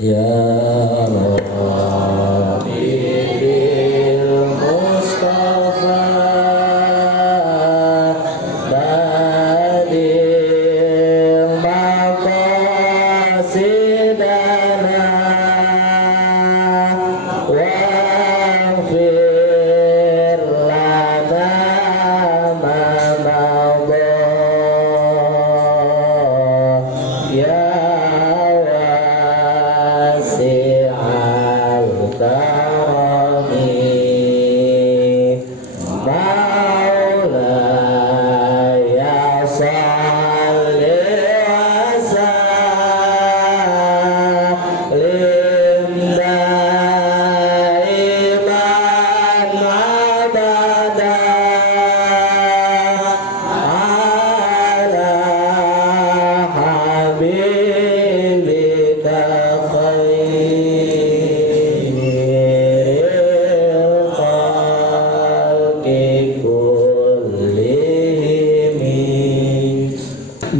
Ya Rabbi bil Mustafa badil maqasidana waghfir lana ma madha ya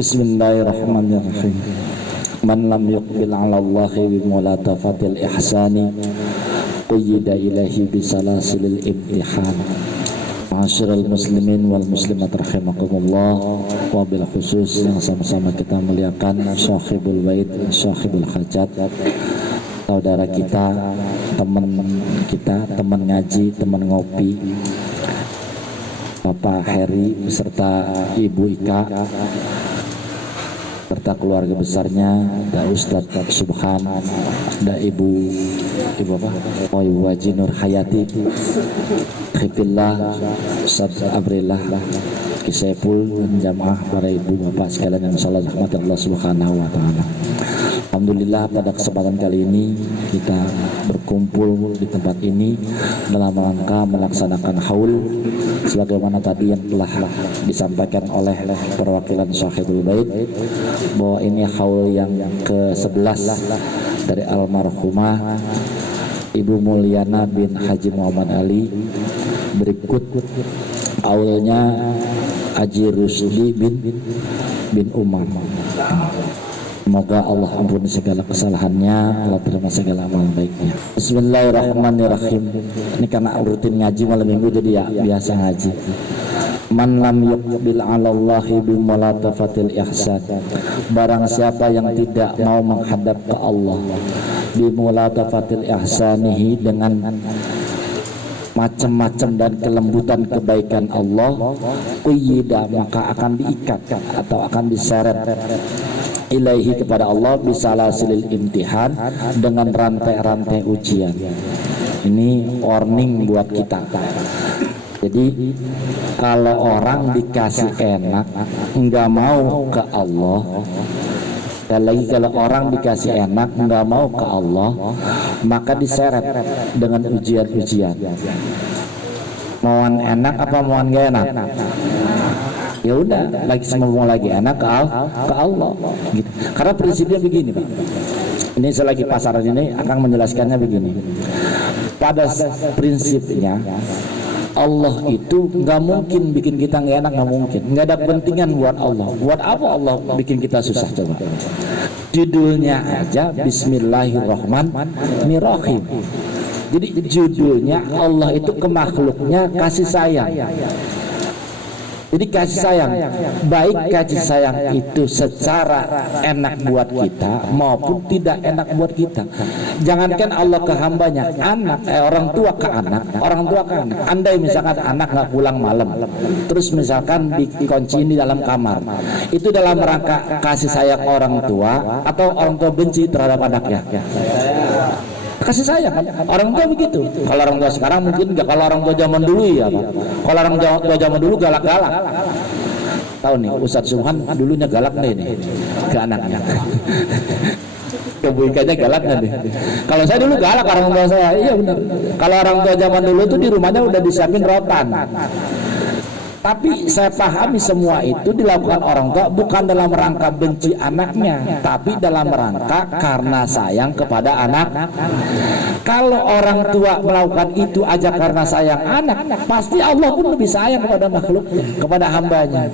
Bismillahirrahmanirrahim. Man lam yuqbil 'ala Allahi bi mulatafatil ihsani quyida ilahi bi salasilil imtihan. Ma'asyiral muslimin wal muslimat rahimakumullah, wa bil khusus yang sama-sama kita muliakan sahibul bait, sahibul hajat, saudara kita, teman ngaji, teman ngopi, Bapak Heri beserta Ibu Ika serta keluarga besarnya, ada Ustadz Subhan, ada Ibu apa? Oh, Ibu Haji Nur Hayati, Khifillah, Ustadz Abrillah, Kisaipul, dan jamaah para ibu bapak sekalian yang insyaallah rahmat Allah Subhanahu wa taala. Alhamdulillah pada kesempatan kali ini kita berkumpul di tempat ini dalam rangka melaksanakan haul sebagaimana tadi yang telah disampaikan oleh perwakilan Sahibul Bait bahwa ini haul yang ke-11 dari almarhumah Ibu Mulyana bin Haji Muhammad Ali. Berikut haulnya Haji Rusdi bin Umar. Semoga Allah ampuni segala kesalahannya, Allah terima segala amal baiknya. Bismillahirrahmanirrahim. Ini karena rutin ngaji malam minggu jadi ya biasa ngaji. Man lam yuqbil 'ala Allahi bi mulatafatil ihsan. Barang siapa yang tidak mau menghadap ke Allah bi mulatafatil ihsanihi, dengan macam-macam dan kelembutan kebaikan Allah, quyida, maka akan diikat atau akan diseret ilaihi, kepada Allah, bisalasilil imtihan, dengan rantai-rantai ujian. Ini warning buat kita. Jadi kalau orang dikasih enak nggak mau ke Allah, lagi kalau orang dikasih enak nggak mau ke Allah, maka diseret dengan ujian-ujian. Mauan enak apa mauan gak enak? Ya udah, lagi semua lagi enak ke Allah gitu. Karena prinsipnya begini, Pak. Ini saya lagi pasaran ini akan menjelaskannya begini. Pada prinsipnya Allah itu nggak mungkin bikin kita nggak enak, nggak mungkin. Nggak ada kepentingan buat Allah. Buat apa Allah bikin kita susah coba? Judulnya aja Bismillahirrahmanirrahim. Jadi judulnya Allah itu ke makhluknya kasih sayang. Jadi kasih sayang, baik kasih sayang itu secara enak buat kita maupun tidak enak buat kita. Jangankan Allah ke hambanya, orang tua ke anak, orang tua ke anak. Andai misalkan anak nggak pulang malam, terus misalkan dikunci di dalam kamar, itu dalam rangka kasih sayang orang tua atau orang tua benci terhadap anaknya? Kasih sayang kan, orang tua begitu. Kalau orang tua sekarang mungkin enggak, kalau orang tua zaman dulu ya Pak. Kalau orang tua zaman dulu galak-galak. Tahu nih Ustadz Subhan dulunya galak nih ke anaknya. Kebaikannya galak nih. Kalau saya dulu galak orang tua saya, iya benar. Kalau orang tua zaman dulu tuh di rumahnya udah disiapin rotan. Tapi saya pahami semua itu dilakukan orang tua bukan dalam rangka benci anaknya, tapi dalam rangka karena sayang kepada anak. Kalau orang tua melakukan itu aja karena sayang anak, pasti Allah pun lebih sayang kepada makhluknya, kepada hambanya.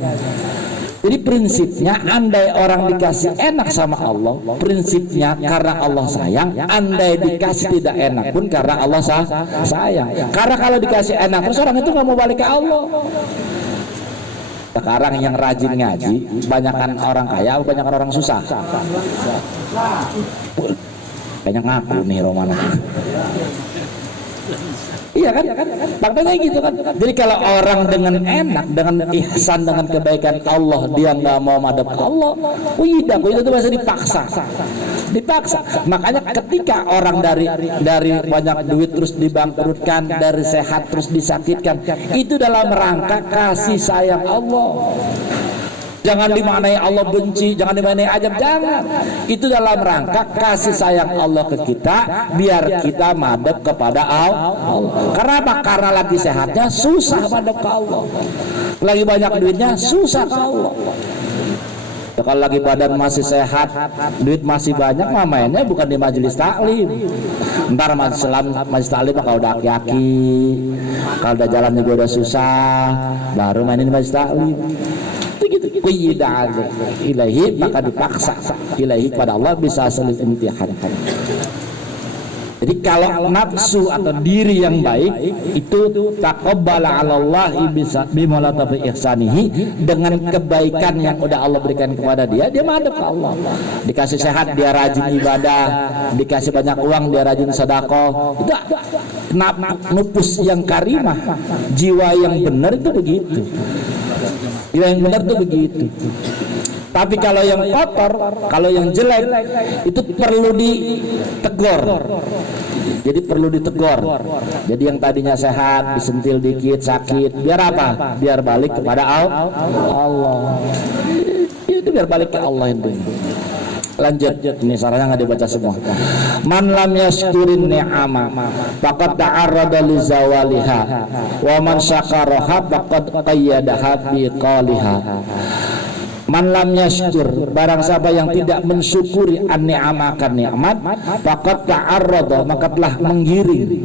Jadi prinsipnya andai orang dikasih enak sama Allah, prinsipnya karena Allah sayang. Andai dikasih tidak enak pun karena Allah sayang. Karena kalau dikasih enak terus orang itu nggak mau balik ke Allah. Sekarang yang rajin ngaji, banyakan orang kaya, banyakan orang susah. Banyak ngaku nih Romana. Iya kan? Faktanya gitu kan. Jadi kalau orang dengan enak, dengan ihsan, dengan kebaikan Allah, dia nggak mau madep ke Allah, udah, itu bahasa dipaksa. Makanya ketika orang dari banyak duit terus dibangkrutkan, dari sehat terus disakitkan, itu dalam rangka kasih sayang Allah. Jangan dimaknai Allah benci, jangan dimaknai ajab, jangan. Itu dalam rangka kasih sayang Allah ke kita, biar kita madep kepada Allah. Karena apa? Karena lagi sehatnya susah madep ke Allah, lagi banyak duitnya susah ke Allah. Ya, kalau lagi badan masih sehat, duit masih banyak, mainnya bukan di majelis taklim. Ntar majelis taklim kalau udah aki-aki, kalau udah jalan juga udah susah, baru mainin majelis taklim. Ilahi, maka dipaksa ilahi kepada Allah bisa sulit imtihan. Jadi kalau nafsu atau diri yang baik itu taqabbala 'alallahi bimolatafi ihsanihi, dengan kebaikan yang udah Allah berikan kepada dia madep ke Allah. Dikasih sehat dia rajin ibadah, dikasih banyak uang dia rajin sedekah. Itu nufus yang karimah, jiwa yang benar itu begitu. Yang benar tuh begitu. Tapi kalau yang kotor, kalau yang jelek, itu perlu ditegur. Jadi perlu ditegur. Jadi yang tadinya sehat disentil dikit sakit, biar apa? Biar balik kepada Allah. Itu biar balik ke Allah itu. Lanjut, ini sarannya nggak dibaca semua. Man lam yashkurin ni'ama faqad ta'arrada li zawaliha wa man syakaraha faqad qayyadaha bi qaliha. Man lam yashkur, barang siapa yang tidak mensyukuri an-ni'ama akan nikmat, faqad ta'arrada, maka telah menggiring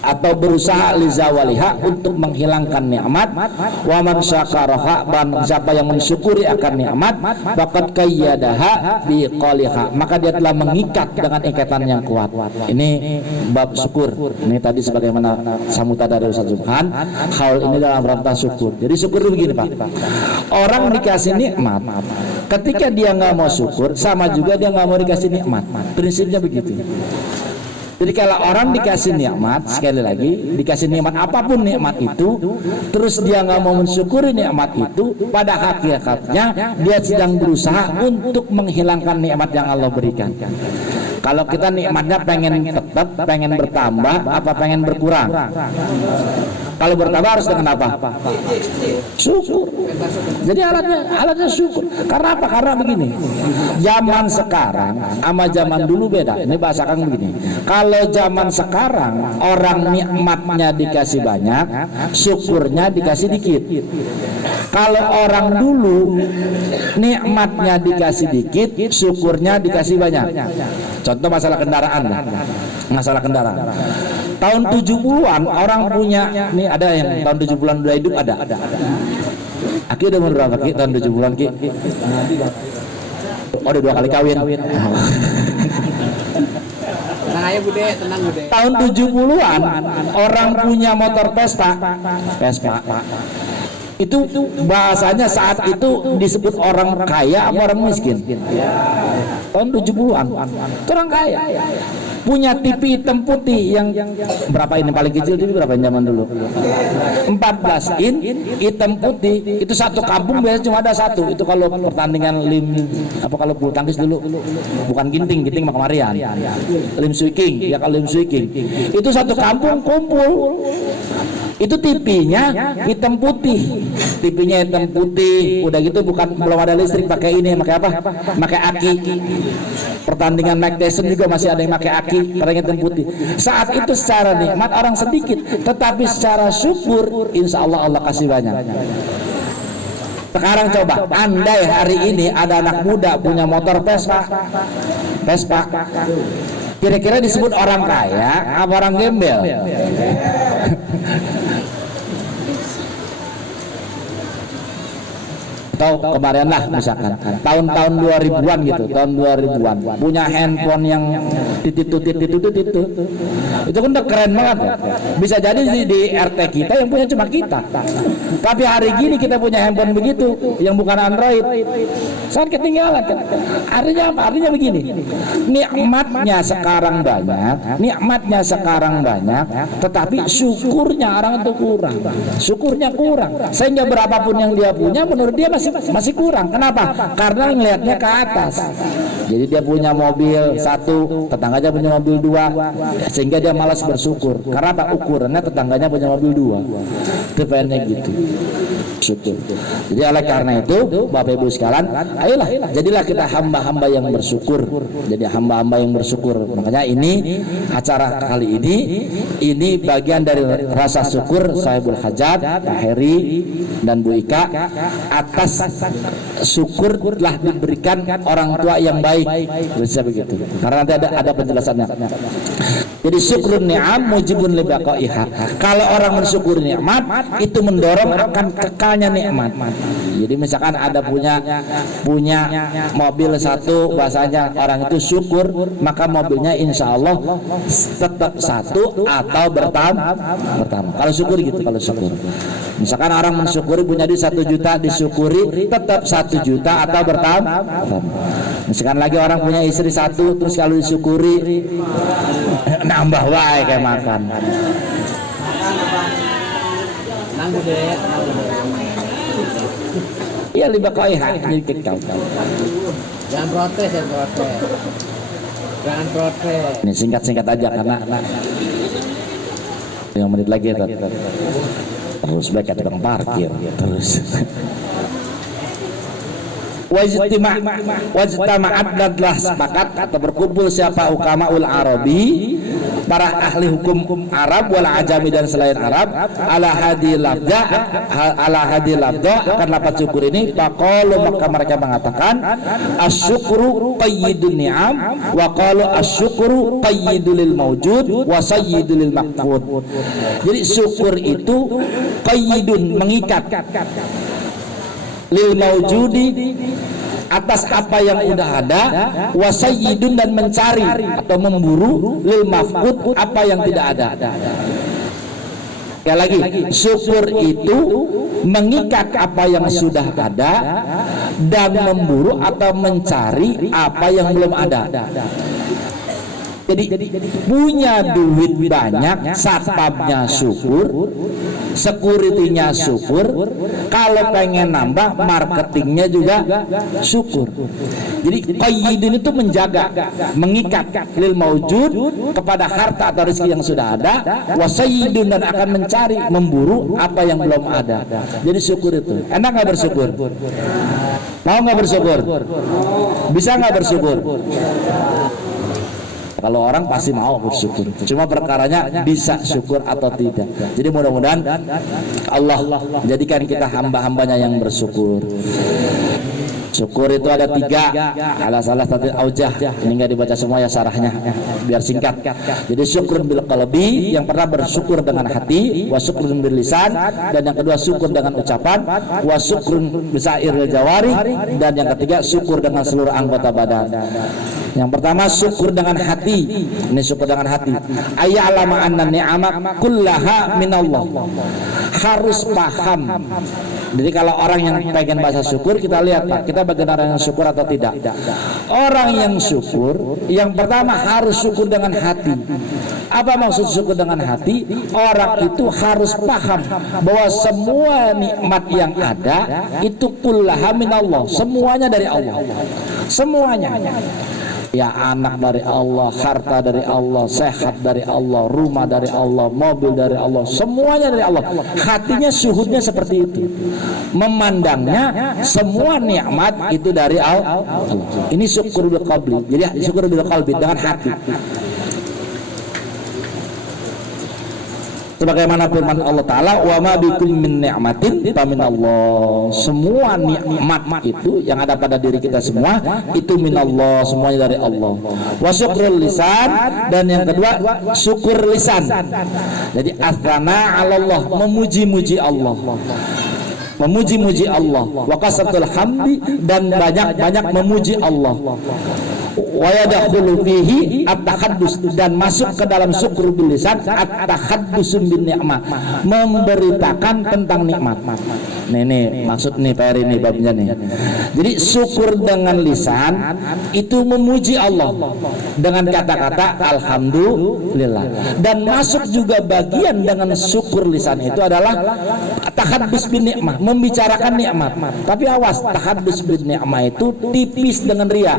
atau berusaha lizawaliha, untuk menghilangkan nikmat. Wa man syakaraha, siapa yang mensyukuri akan nikmat, faqad qayyadaha biqaliha, maka dia telah mengikat dengan ikatan yang kuat. Ini bab syukur. Ini tadi sebagaimana samuta dari Ustaz Subhan, hal ini dalam rangka syukur. Jadi syukur itu begini Pak, orang dikasih nikmat, ketika dia nggak mau syukur, sama juga dia nggak mau dikasih nikmat. Prinsipnya begitu. Jadi kalau orang dikasih nikmat, sekali lagi dikasih nikmat apapun nikmat itu, terus dia nggak mau mensyukuri nikmat itu, pada hakikatnya dia sedang berusaha untuk menghilangkan nikmat yang Allah berikan. Kalau kita nikmatnya pengen tetap, pengen bertambah, apa pengen berkurang? Kalau bertambah harus dengan apa? Syukur. Jadi alatnya syukur. Karena apa? Karena begini, zaman sekarang sama zaman dulu beda. Ini bahasakan begini, kalau zaman sekarang orang nikmatnya dikasih banyak, syukurnya dikasih dikit. Kalau orang dulu nikmatnya dikasih dikit, syukurnya dikasih banyak. Contoh masalah kendaraan. Masalah kendaraan. Tahun 70-an orang punya, nih ada yang tahun 70-an udah hidup, ada. Aki udah berapa Ki tahun 70-an Ki? Oh, udah 2 kali kawin. Tenang aja Bude, tenang Bude. Tahun 70-an orang punya motor Vespa. Itu bahasanya saat itu disebut orang kaya apa orang miskin? Tahun 70-an itu orang kaya. Punya TV hitam putih yang berapa ini, paling kecil TV berapa zaman dulu? 14 in hitam putih. Itu satu kampung biasanya cuma ada satu. Itu kalau pertandingan kalau bulu tangkis dulu, bukan ginting mah kemarian. Lim Swiking, ya kalau Lim Swiking. Itu satu kampung kumpul. Itu TV-nya hitam putih. TV-nya hitam putih. Udah gitu belum ada listrik, pakai ini, pakai apa? Pakai aki. Pertandingan Mike Tyson juga masih ada yang pakai aki, pakai hitam putih. Saat itu secara nikmat orang sedikit, tetapi secara syukur insya Allah Allah kasih banyak. Sekarang coba, andai hari ini ada anak muda punya motor Vespa, kira-kira disebut orang kaya apa orang gembel? atau kemarin lah misalkan tahun-tahun 2000-an gitu, tahun 2000-an punya handphone yang itu kan udah keren banget ya. Bisa jadi di RT kita yang punya cuma kita, tapi hari gini kita punya handphone begitu yang bukan Android, sangat ketinggalan kan. Artinya apa? Artinya begini, nikmatnya sekarang banyak, tetapi syukurnya orang itu kurang, syukurnya kurang, sehingga berapapun yang dia punya menurut dia masih kurang. Kenapa? Karena ngelihatnya ke atas. Jadi dia punya mobil satu, tetangganya punya mobil dua, sehingga dia malas bersyukur. Karena apa? Ukurannya tetangganya punya mobil dua. Depannya gitu. Syukur. Jadi oleh karena itu, Bapak Ibu sekalian, ayolah jadilah kita hamba-hamba yang bersyukur. Jadi hamba-hamba yang bersyukur. Makanya ini acara kali ini bagian dari rasa syukur Sahibul Hajat, Pak Heri dan Bu Ika atas syukur telah diberikan orang tua yang baik. Bisa begitu. Karena nanti ada penjelasannya. Jadi syukur ni'am mujibun li baqaiha. Kalau orang bersyukur nikmat itu mendorong akan kekalnya nikmat. Jadi misalkan ada punya mobil satu, bahasanya orang itu syukur, maka mobilnya insya Allah tetap satu atau bertambah. Kalau syukur gitu, kalau syukur. Misalkan orang mensyukuri punya di 1 juta, disyukuri tetap 1 juta atau bertambah. Misalkan lagi orang punya istri satu, terus kalau disyukuri nambah wae kayak makan. Tenang Bude. Iya libat kaiha jadi kekal. Jangan protes. Jangan protes. Ini singkat aja karena 5 menit lagi terus baik kata tukang parkir terus. Wajtama'at dan telah sepakat atau berkumpul siapa ukamaul Arabi, para ahli hukum Arab wal ajami dan selain Arab, ala hadi labda akan lapat syukur ini. Faqalu, maka mereka mengatakan asyukru qayyidun ni'am wa qalu asyukru qayyidul lil mawjud wa sayyidul lil maqfud. Jadi syukur itu qayyidun, mengikat, lil mawjudi, atas apa yang udah ada, wasayyidun, dan mencari atau memburu, lil mafqud, apa yang tidak ada. Ya lagi, syukur itu mengikat apa yang sudah ada dan memburu atau mencari apa yang belum ada. Jadi punya duit banyak, satpamnya syukur, security-nya syukur, kalau pengen nambah marketingnya juga syukur. Jadi qayyidin itu menjaga, mengikat, lil maujud, kepada harta atau rezeki yang sudah ada, wasayyidun, dan akan mencari, memburu apa yang belum ada. Jadi syukur itu enak nggak bersyukur? Mau nggak bersyukur? Bisa nggak bersyukur? Kalau orang pasti mau bersyukur, cuma perkaranya bisa syukur atau tidak. Jadi mudah-mudahan Allah jadikan kita hamba-hambanya yang bersyukur. Syukur itu ada 3, ala salah satu aujah. Ini nggak dibaca semua ya syarahnya, biar singkat. Jadi syukur bil qalbi, yang pertama bersyukur dengan hati, wa syukrun bil lisan, dan yang kedua syukur dengan ucapan, wa syukrun bisairil jawari, dan yang ketiga syukur dengan seluruh anggota badan. Yang pertama syukur dengan hati. Ini syukur dengan hati. Ayya'lama anna ni'ama kullaha minallah. Harus paham. Jadi kalau orang yang pengen bahasa syukur, kita lihat Pak, kita bagian orang yang syukur atau tidak. Orang yang syukur, yang pertama harus syukur dengan hati. Apa maksud syukur dengan hati? Orang itu harus paham bahwa semua nikmat yang ada itu kullaha minallah, semuanya dari Allah. Semuanya. Ya, anak dari Allah, harta dari Allah, sehat dari Allah, rumah dari Allah, mobil dari Allah, semuanya dari Allah. Hatinya syuhudnya seperti itu, memandangnya semua nikmat itu dari Allah. Ini syukur bil qalbi. Jadi syukur bil qalbi, dengan hati. Sebagaimana firman Allah Ta'ala, wa ma bikum min ni'matin faminallah. Semua nikmat itu yang ada pada diri kita semua itu minallah, semuanya dari Allah. Wa syukrul lisan, dan yang kedua syukur lisan. Jadi asana 'alallah, memuji-muji Allah. memuji-muji Allah, wa kasratul hamdi, dan banyak-banyak memuji Allah, wa yadkhulu fihi at-tahaddus, dan masuk ke dalam syukur bil lisan at-tahaddus bin ni'mah, memberitakan tentang nikmat. Nih maksud nih Pak Eri nih babnya nih. Jadi syukur dengan lisan itu memuji Allah dengan kata-kata alhamdulillah, dan masuk juga bagian dengan syukur lisan itu adalah tahaddus bin ni'mah, membicarakan nikmat. Tapi awas, tahaddus bin ni'mah itu tipis dengan ria.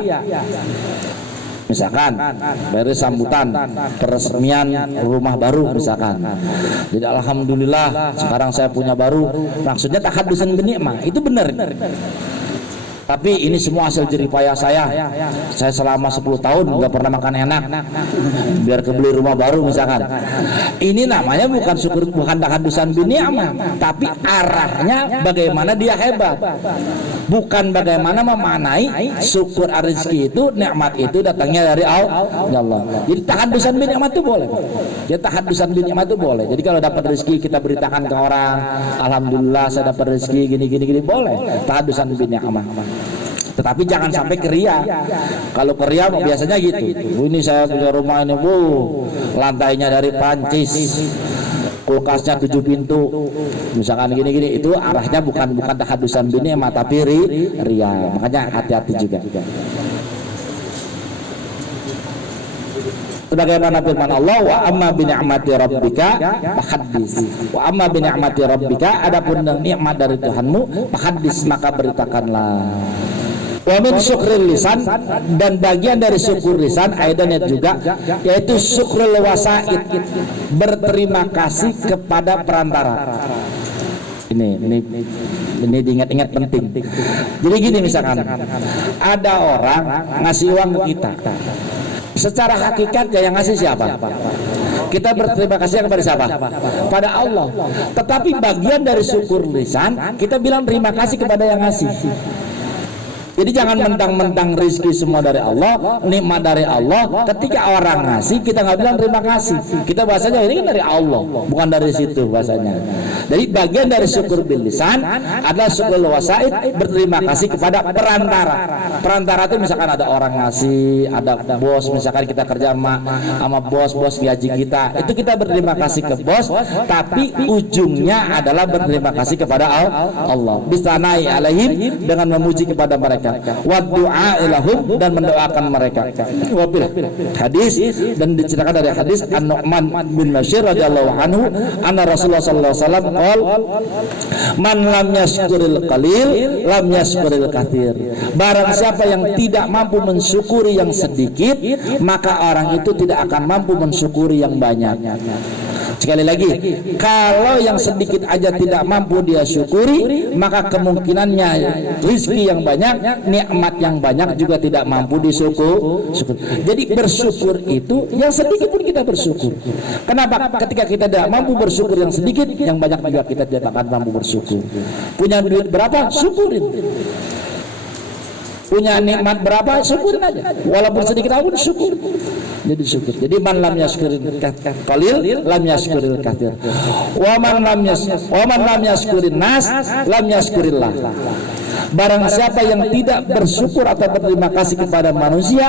Misalkan beres sambutan peresmian rumah baru misalkan, jadi alhamdulillah sekarang saya punya baru, maksudnya tahaddusan bin ni'mah, itu benar. Tapi ini semua hasil jerih payah saya selama 10 tahun nggak pernah makan enak biar kebeli rumah baru misalkan. Ini namanya bukan syukur, bukan tahaddusan bin ni'mah, tapi arahnya bagaimana dia hebat, bukan bagaimana memanai syukur rezeki itu, nikmat itu datangnya dari Allah. Jadi tahaddusan bin ni'mah itu boleh. Jadi tahaddusan bin ni'mah itu boleh. Jadi kalau dapat rezeki kita beritakan ke orang, alhamdulillah saya dapat rezeki gini boleh. Tahaddusan bin ni'mah. Tetapi jangan sampai keria. Kalau keria biasanya gitu. Ini saya punya rumah ini, lantainya dari Prancis, kulkasnya 7 pintu, misalkan gini, itu arahnya bukan tahaddusan bin ni'mah tapi ria. Makanya hati-hati juga. Sebagaimana firman Allah, wa amma bi ni'mati rabbika fahaddits. Wa amma bi ni'mati rabbika, adapun nikmat dari Tuhanmu, fahaddits, maka beritakanlah. Wa min syukril lisan, dan bagian dari syukur lisan aidan juga, yaitu syukrul wasaid, berterima kasih kepada perantara. Ini diingat-ingat penting. Jadi gini, misalkan ada orang ngasih uang ke kita, secara hakikat yang ngasih siapa? Kita berterima kasih kepada siapa? Pada Allah. Tetapi bagian dari syukur lisan, kita bilang terima kasih kepada yang ngasih. Jadi jangan mentang-mentang rezeki semua dari Allah, nikmat dari Allah. Ketika orang ngasih, kita nggak bilang terima kasih. Kita bahasanya ini kan dari Allah, bukan dari situ bahasanya. Jadi bagian dari syukur bil lisan adalah syukur wasaid, berterima kasih kepada perantara. Perantara itu misalkan ada orang ngasih, ada bos, misalkan kita kerja sama bos gaji kita, itu kita berterima kasih ke bos, tapi ujungnya adalah berterima kasih kepada Allah. Bisanai alaihim, dengan memuji kepada mereka, wa du'a ilahum, dan mendoakan mereka. Wabil hadis, dan diceritakan dari hadis An-Nu'man bin Bashir radhiyallahu anhu, anna Rasulullah sallallahu alaihi wasallam qol, man lam yashkuril qalil lam yashkuril katsir. Barang siapa yang tidak mampu mensyukuri yang sedikit, maka orang itu tidak akan mampu mensyukuri yang banyak. Sekali lagi, kalau yang sedikit aja tidak mampu dia syukuri, maka kemungkinannya rezeki yang banyak, nikmat yang banyak juga tidak mampu disyukur. Jadi bersyukur itu yang sedikit pun kita bersyukur. Kenapa? Ketika kita tidak mampu bersyukur yang sedikit, yang banyak juga kita tidak akan mampu bersyukur. Punya duit berapa? Syukurin. Punya nikmat berapa? Syukurin aja. Walaupun sedikit apapun syukur. Jadi syukur. Jadi man lam yashkuril qalil lam yashkuril katsir. Wa man lam yashkurin nas lam yashkurillah. Barang siapa yang tidak bersyukur atau berterima kasih kepada manusia,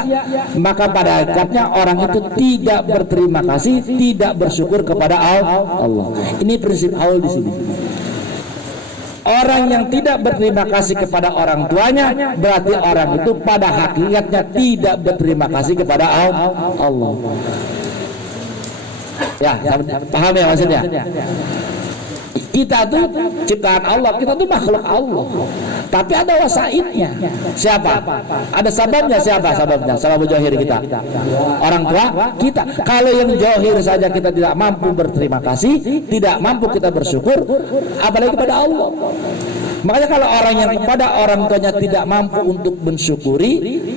maka pada hakikatnya orang itu tidak berterima kasih, tidak bersyukur kepada Allah. Ini prinsip awal di sini. Orang yang tidak berterima kasih kepada orang tuanya, berarti orang itu pada hakikatnya tidak berterima kasih kepada Allah. Ya, paham ya maksudnya? Kita tuh ciptaan Allah, kita tuh makhluk Allah. Tapi ada wasaidnya. Siapa? Ada sababnya. Siapa sababnya? Sabab johir kita. Orang tua kita. Kalau yang johir saja kita tidak mampu berterima kasih, tidak mampu kita bersyukur, apalagi kepada Allah. Makanya kalau orang yang kepada orang tuanya tidak mampu untuk mensyukuri,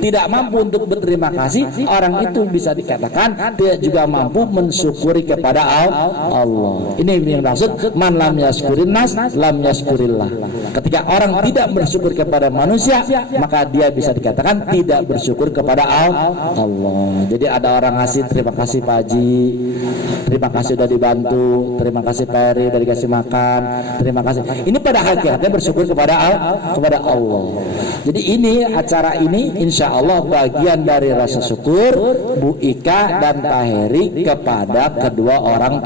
tidak mampu untuk berterima kasih, orang itu bisa dikatakan dia juga mampu mensyukuri kepada Allah. Ini yang maksud man lam yaskurin nas lam yaskurillah. Ketika orang tidak bersyukur kepada manusia, maka dia bisa dikatakan tidak bersyukur kepada Allah. Jadi ada orang ngasih, terima kasih Pak Haji, terima kasih sudah dibantu, terima kasih Pak Eri sudah dikasih makan, terima kasih. Ini pada hakikatnya bersyukur kepada Allah. Jadi ini acara ini insya Allah bagian dari rasa syukur Bu Ika dan Pak Heri kepada kedua orang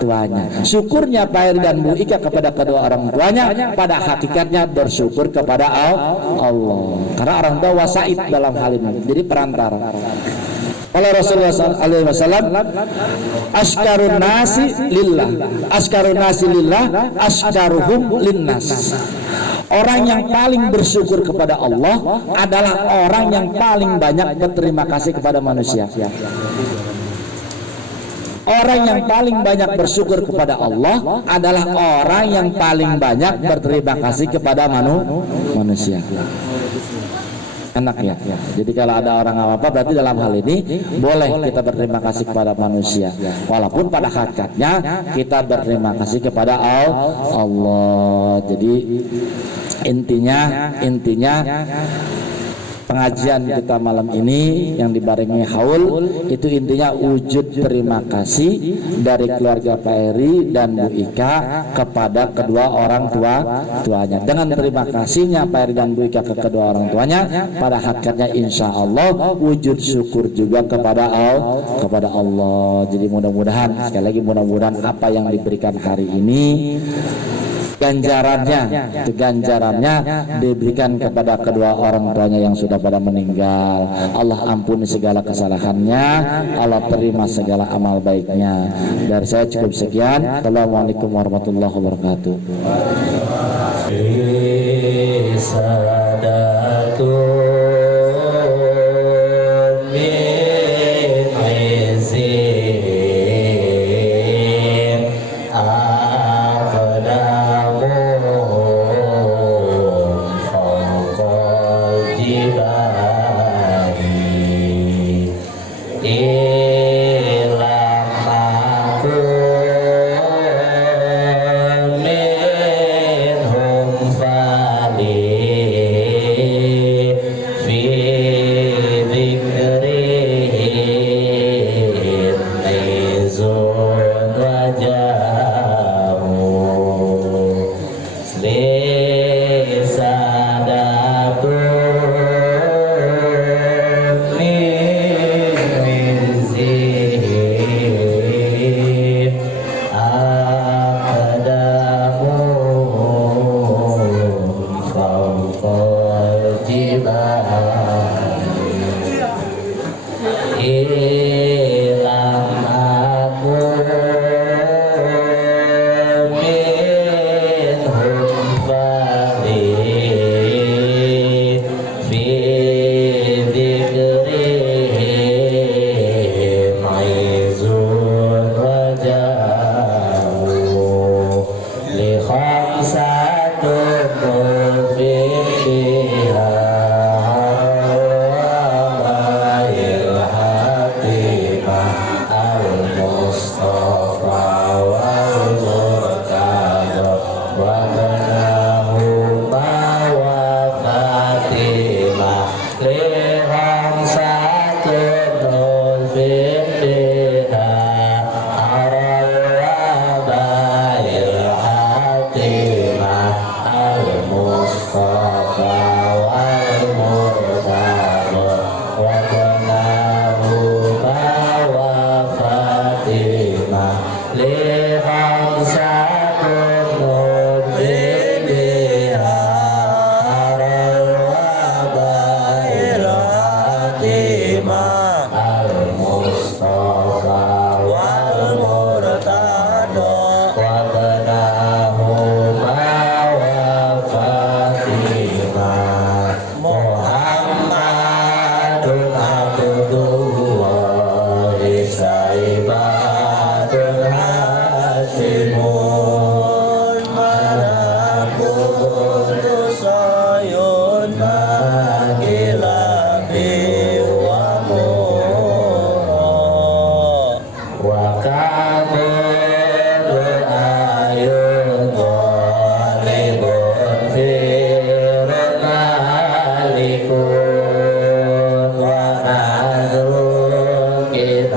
tuanya. Syukurnya Pak Heri dan Bu Ika kepada kedua orang tuanya pada hakikatnya bersyukur kepada Allah. Karena orang tua wasaid dalam hal ini, jadi perantara. Oleh Rasulullah SAW, askarun nasi lillah, askarun nasi lillah, askaruhum linnas. Orang yang paling bersyukur kepada Allah adalah orang yang paling banyak berterima kasih kepada manusia. Orang yang paling banyak bersyukur kepada Allah adalah orang yang paling banyak berterima kasih kepada manusia. Enak ya. Jadi kalau ada orang apa berarti dalam hal ini boleh kita berterima kasih kepada manusia. Walaupun pada hakikatnya kita berterima kasih kepada Allah. Jadi intinya pengajian kita malam ini yang dibarengi haul itu intinya wujud terima kasih dari keluarga Pak Eri dan Bu Ika kepada kedua orang tuanya. Dengan terima kasihnya Pak Eri dan Bu Ika ke kedua orang tuanya, pada hakikatnya insya Allah wujud syukur juga kepada Allah. Jadi mudah-mudahan, sekali lagi mudah-mudahan apa yang diberikan hari ini ganjarannya diberikan kepada kedua orang tuanya yang sudah pada meninggal. Allah ampuni segala kesalahannya, Allah terima segala amal baiknya. Dari saya cukup sekian. Assalamualaikum warahmatullahi wabarakatuh.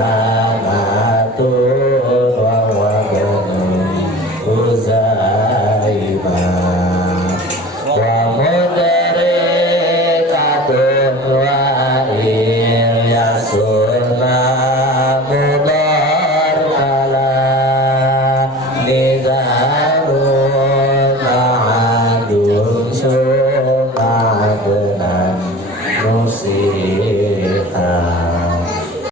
ma